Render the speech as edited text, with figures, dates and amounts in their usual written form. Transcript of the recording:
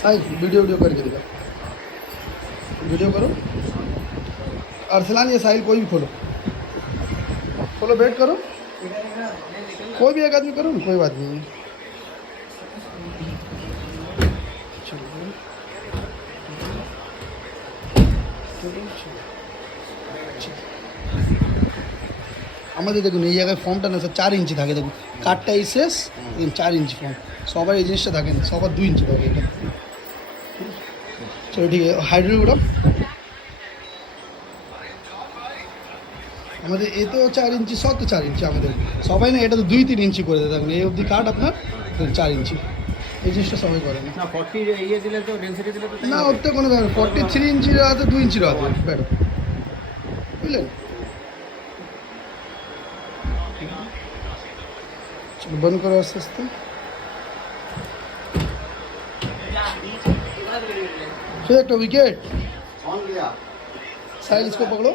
साहिल video video करके दिखा, video करो। अरसलान ये साहिल कोई भी खोलो, खोलो वेट करो, कोई भी एक आदमी करो ना, कोई बात नहीं है। আমাদের দেখুন এই জায়গায় ফর্মটা না স্যার 4 ইঞ্চি থাকে, দেখুন কাঠটাই শেষ, 4 ইঞ্চি ফর্ম। সবার এই জিনিসটা থাকে না, সবার 2 ইঞ্চি থাকে এটা। চলো ঠিক আছে, হাইড্রোলিক উঠাও। আমাদের এ তো 4 ইঞ্চি, সব তো 4 ইঞ্চি আমাদের সবাই না, এটা তো 2-3 ইঞ্চি করে দেয়। দেখুন এই অবধি কাঠ আপনার 4 ইঞ্চি, এই জিনিসটা সবাই করে না। না 40 ইয়ে দিলে তো ডেনসিটি দিলে তো না ওর তো কোনো ব্যাপার, 43 ইঞ্চির হাতে 2 ইঞ্চির হাতে ব্যাপার, বুঝলেন। चलो बंद करो आस्ते आस्ते। फिर एक विकेट, साहिल इसको पकड़ो।